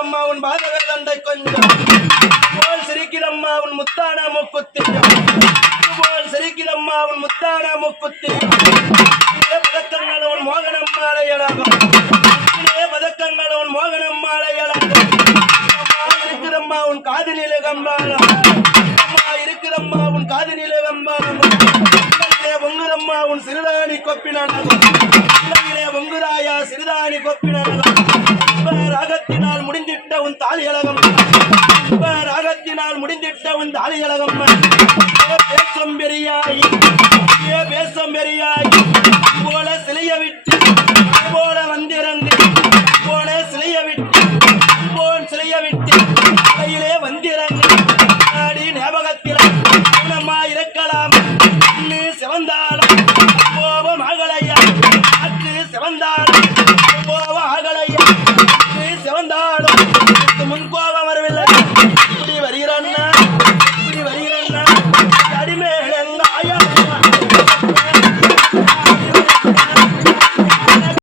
அம்மா உன் பாதக தண்டை கொஞ்சம் போல் சிரிக்கிறம்மா உன் முத்தான முக்குத்தி போல் சிரிக்கிறம்மா உன் முத்தான முக்குத்தி பதக்கங்கள் உன் மோகனம் மாலையழகும் பதக்கங்கள் உன் மோகனம் மாலையழகும் இருக்கிறம்மா உன் காதினில கம்பாலம் அம்மா இருக்கிறம்மா உன் காதினில கம்பாலம் பொங்குதம்மா உன் சிறுதாணி கொப்பினானகம் பொங்குதாயா சிறுதாணி கொப்பினானகம் ராகத்தினால் முடிந்திட்ட உன் தாலியழகம் ராகத்தினால் முடிந்திட்ட உன் தாலியழகம் பேசும் பெரியாய் பேசும் பெரியாய் போல சிலைய விட்டு போல வந்திறங்கு போல சிலைய விட்டு போன் சிலைய விட்டு கையிலே வந்திறங்கு நாடி ஞாபகத்தில் குணமா இருக்கலாம் சிவந்தாலும் கோபம் அகலையா அக்கு சிவந்தாலும்